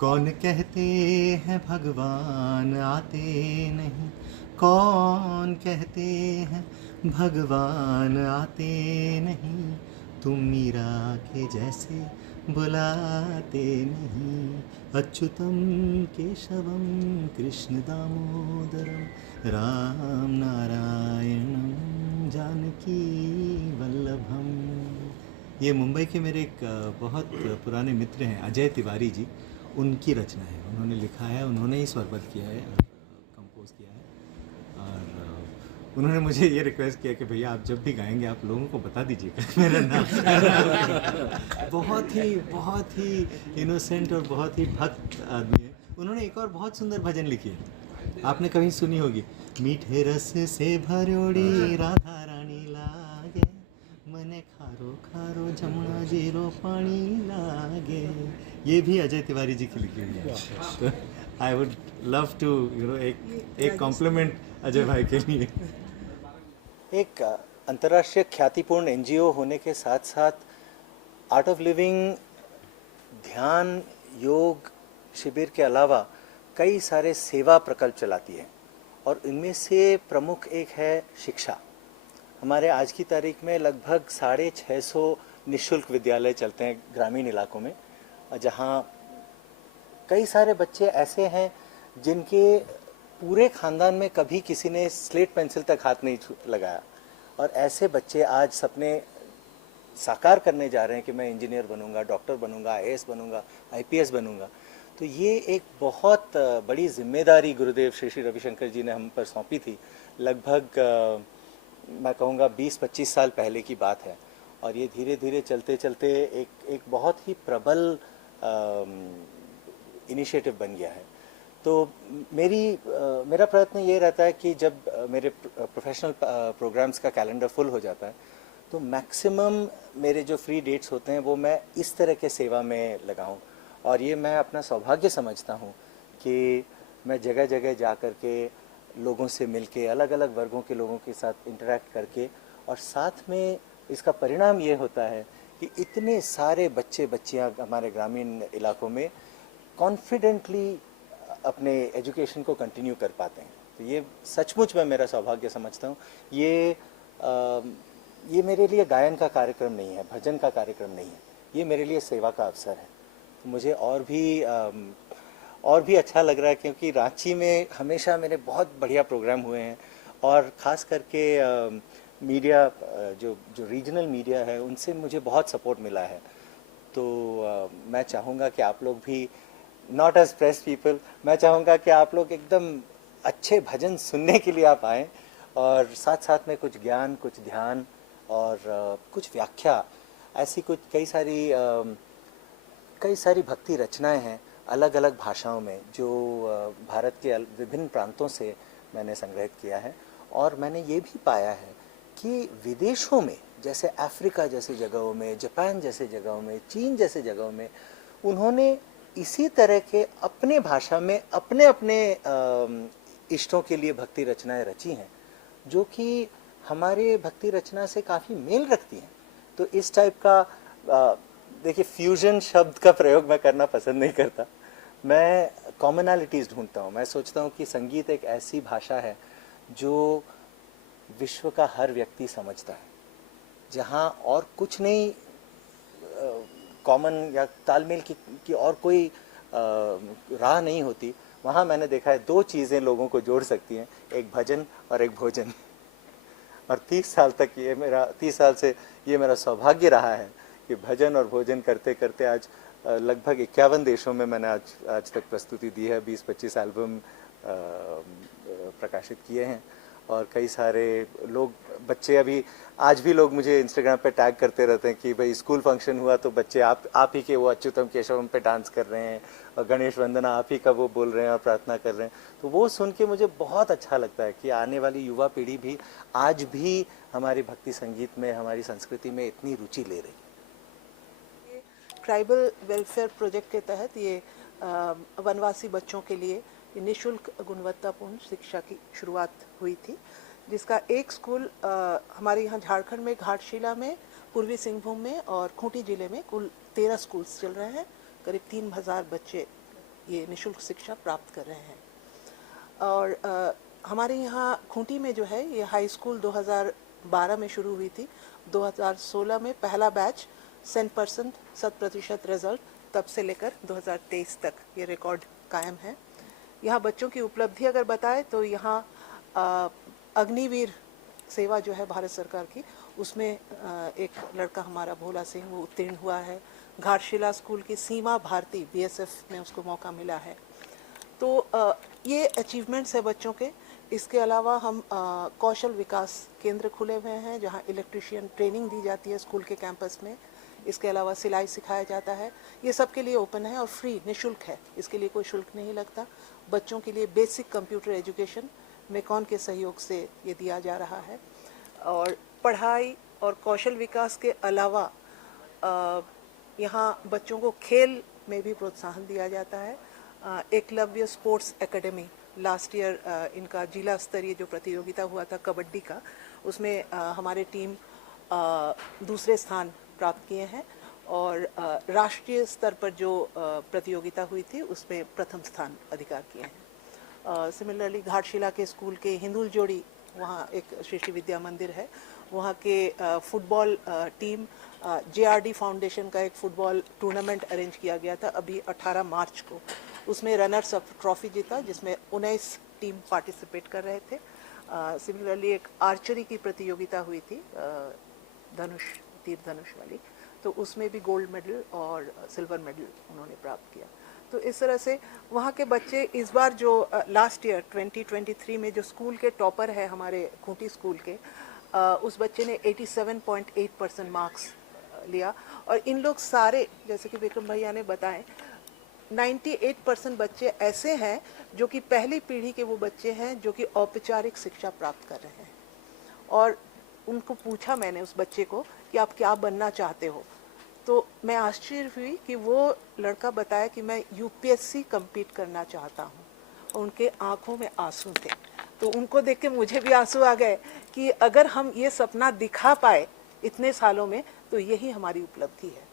कौन कहते हैं भगवान आते नहीं, कौन कहते हैं भगवान आते नहीं, तुम मीरा के जैसे बुलाते नहीं। अच्युतम केशवम कृष्ण दामोदरम राम नारायणम जानकी वल्लभम। ये मुंबई के मेरे एक बहुत पुराने मित्र हैं अजय तिवारी जी, उनकी रचना है। उन्होंने लिखा है, उन्होंने ही स्वरबद्ध किया है और कंपोज किया है। और उन्होंने मुझे ये रिक्वेस्ट किया कि भैया आप जब भी गाएंगे आप लोगों को बता दीजिएगा मेरा नाम। बहुत ही इनोसेंट और बहुत ही भक्त आदमी है। उन्होंने एक और बहुत सुंदर भजन लिखी है, आपने कभी सुनी होगी। मीठे रस से भरोड़ी राधा रानी लागे, मने खारो खारो जमुना जीरो पानी लागे। ये भी अजय तिवारी जी की लिखी हुई है। तो आई वुड लव टू एक कॉम्प्लीमेंट अजय भाई के लिए। एक अंतर्राष्ट्रीय ख्यातिपूर्ण एनजीओ होने के साथ साथ आर्ट ऑफ लिविंग ध्यान योग शिविर के अलावा कई सारे सेवा प्रकल्प चलाती है और इनमें से प्रमुख एक है शिक्षा। हमारे आज की तारीख में लगभग 650 निःशुल्क विद्यालय चलते हैं ग्रामीण इलाकों में, जहाँ कई सारे बच्चे ऐसे हैं जिनके पूरे ख़ानदान में कभी किसी ने स्लेट पेंसिल तक हाथ नहीं लगाया, और ऐसे बच्चे आज सपने साकार करने जा रहे हैं कि मैं इंजीनियर बनूंगा, डॉक्टर बनूंगा, आईएएस बनूंगा, आईपीएस बनूंगा। तो ये एक बहुत बड़ी जिम्मेदारी गुरुदेव श्री श्री रविशंकर जी ने हम पर सौंपी थी। लगभग मैं कहूँगा 20-25 साल पहले की बात है, और ये धीरे धीरे चलते चलते एक बहुत ही प्रबल इनिशिएटिव बन गया है। तो मेरा प्रयत्न ये रहता है कि जब मेरे प्रोफेशनल प्रोग्राम्स का कैलेंडर फुल हो जाता है तो मैक्सिमम मेरे जो फ्री डेट्स होते हैं वो मैं इस तरह के सेवा में लगाऊं। और ये मैं अपना सौभाग्य समझता हूं कि मैं जगह जगह जा कर के लोगों से मिल के अलग अलग वर्गों के लोगों के साथ इंटरेक्ट करके, और साथ में इसका परिणाम ये होता है कि इतने सारे बच्चे बच्चियां हमारे ग्रामीण इलाकों में कॉन्फिडेंटली अपने एजुकेशन को कंटिन्यू कर पाते हैं। तो ये सचमुच मैं मेरा सौभाग्य समझता हूँ। ये मेरे लिए गायन का कार्यक्रम नहीं है, भजन का कार्यक्रम नहीं है, ये मेरे लिए सेवा का अवसर है। तो मुझे और भी अच्छा लग रहा है क्योंकि रांची में हमेशा मेरे बहुत बढ़िया प्रोग्राम हुए हैं, और ख़ास करके मीडिया जो रीजनल मीडिया है उनसे मुझे बहुत सपोर्ट मिला है। तो मैं चाहूँगा कि आप लोग भी, नॉट एज प्रेस पीपल, मैं चाहूँगा कि आप लोग एकदम अच्छे भजन सुनने के लिए आप आएँ, और साथ साथ में कुछ ज्ञान, कुछ ध्यान और कुछ व्याख्या, ऐसी कुछ कई सारी भक्ति रचनाएं हैं अलग अलग भाषाओं में जो भारत के विभिन्न प्रांतों से मैंने संग्रहित किया है। और मैंने ये भी पाया है कि विदेशों में, जैसे अफ्रीका जैसी जगहों में, जापान जैसे जगहों में, चीन जैसे जगहों में, उन्होंने इसी तरह के अपने भाषा में अपने अपने इष्टों के लिए भक्ति रचनाएं रची हैं, जो कि हमारे भक्ति रचना से काफ़ी मेल रखती हैं। तो इस टाइप का देखिए, फ्यूजन शब्द का प्रयोग मैं करना पसंद नहीं करता, मैं कॉमनैलिटीज़ ढूंढता हूँ। मैं सोचता हूँ कि संगीत एक ऐसी भाषा है जो विश्व का हर व्यक्ति समझता है, जहाँ और कुछ नहीं कॉमन या तालमेल की और कोई राह नहीं होती, वहाँ मैंने देखा है 2 चीज़ें लोगों को जोड़ सकती हैं, एक भजन और एक भोजन। और 30 साल से ये मेरा सौभाग्य रहा है कि भजन और भोजन करते करते आज लगभग 51 देशों में मैंने आज तक प्रस्तुति दी है, 20-25 एल्बम प्रकाशित किए हैं, और कई सारे लोग, बच्चे, अभी आज भी लोग मुझे इंस्टाग्राम पे टैग करते रहते हैं कि भाई स्कूल फंक्शन हुआ तो बच्चे आप ही के वो अच्युतम केशवम पे डांस कर रहे हैं, और गणेश वंदना आप ही का वो बोल रहे हैं और प्रार्थना कर रहे हैं। तो वो सुन के मुझे बहुत अच्छा लगता है कि आने वाली युवा पीढ़ी भी आज भी हमारी भक्ति संगीत में, हमारी संस्कृति में इतनी रुचि ले रही है। ट्राइबल वेलफेयर प्रोजेक्ट के तहत ये वनवासी बच्चों के लिए निःशुल्क गुणवत्तापूर्ण शिक्षा की शुरुआत हुई थी, जिसका एक स्कूल हमारे यहाँ झारखंड में घाटशिला में, पूर्वी सिंहभूम में और खूंटी जिले में कुल 13 स्कूल्स चल रहे हैं। करीब 3000 बच्चे ये निःशुल्क शिक्षा प्राप्त कर रहे हैं। और हमारे यहाँ खूंटी में जो है ये हाई स्कूल 2012 में शुरू हुई थी। 2016 में पहला बैच 100% रिजल्ट, तब से लेकर 2023 तक ये रिकॉर्ड कायम है। यहाँ बच्चों की उपलब्धि अगर बताएं तो यहाँ अग्निवीर सेवा जो है भारत सरकार की, उसमें एक लड़का हमारा भोला सिंह वो उत्तीर्ण हुआ है। घाटशिला स्कूल की सीमा भारती बीएसएफ में उसको मौका मिला है। तो ये अचीवमेंट्स है बच्चों के। इसके अलावा हम कौशल विकास केंद्र खुले हुए हैं जहाँ इलेक्ट्रिशियन ट्रेनिंग दी जाती है स्कूल के कैंपस में। इसके अलावा सिलाई सिखाया जाता है। ये सबके लिए ओपन है और फ्री निःशुल्क है, इसके लिए कोई शुल्क नहीं लगता। बच्चों के लिए बेसिक कंप्यूटर एजुकेशन मेकॉन के सहयोग से ये दिया जा रहा है। और पढ़ाई और कौशल विकास के अलावा यहाँ बच्चों को खेल में भी प्रोत्साहन दिया जाता है। Eklavya sports academy last year इनका जिला स्तरीय जो प्रतियोगिता हुआ था कबड्डी का, उसमें हमारे टीम दूसरे स्थान प्राप्त किए हैं। और राष्ट्रीय स्तर पर जो प्रतियोगिता हुई थी उसमें प्रथम स्थान अधिकार किए हैं। सिमिलरली घाटशिला के स्कूल के हिंदुल जोड़ी, वहाँ एक श्री श्री विद्या मंदिर है, वहाँ के फुटबॉल टीम जेआरडी फाउंडेशन का एक फुटबॉल टूर्नामेंट अरेंज किया गया था अभी 18 मार्च को। उसमें रनर्स अप ट्रॉफी जीता जिसमें 19 टीम पार्टिसिपेट कर रहे थे। सिमिलरली एक आर्चरी की प्रतियोगिता हुई थी धनुष, तीर धनुष वाली, तो उसमें भी गोल्ड मेडल और सिल्वर मेडल उन्होंने प्राप्त किया। तो इस तरह से वहाँ के बच्चे इस बार जो लास्ट ईयर 2023 में जो स्कूल के टॉपर है हमारे खूंटी स्कूल के, उस बच्चे ने 87.8% मार्क्स लिया। और इन लोग सारे, जैसे कि विक्रम भैया ने बताएं, 98% बच्चे ऐसे हैं जो कि पहली पीढ़ी के वो बच्चे हैं जो कि औपचारिक शिक्षा प्राप्त कर रहे हैं। और उनको पूछा मैंने उस बच्चे को कि आप क्या बनना चाहते हो, तो मैं आश्चर्य हुई कि वो लड़का बताया कि मैं यूपीएससी compete करना चाहता हूँ। और उनके आंखों में आंसू थे, तो उनको देख के मुझे भी आंसू आ गए कि अगर हम ये सपना दिखा पाए इतने सालों में तो यही हमारी उपलब्धि है।